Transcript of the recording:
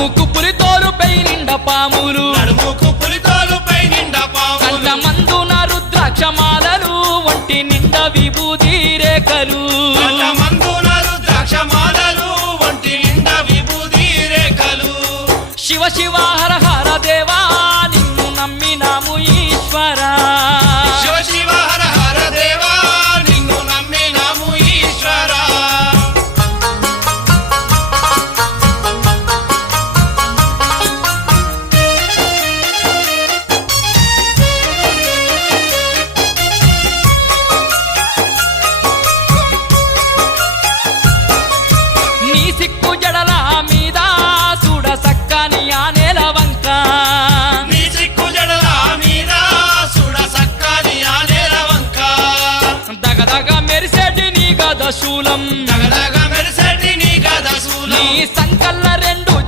నడుముకు పులితోలుపై నిండా పాములు కంట మందున రుద్రాక్షమాలలు ఒంటి నిండా విభూతి రేఖలు శివ శివ హర హర దేవా నిన్ను నమ్మినాము ఈశ్వరా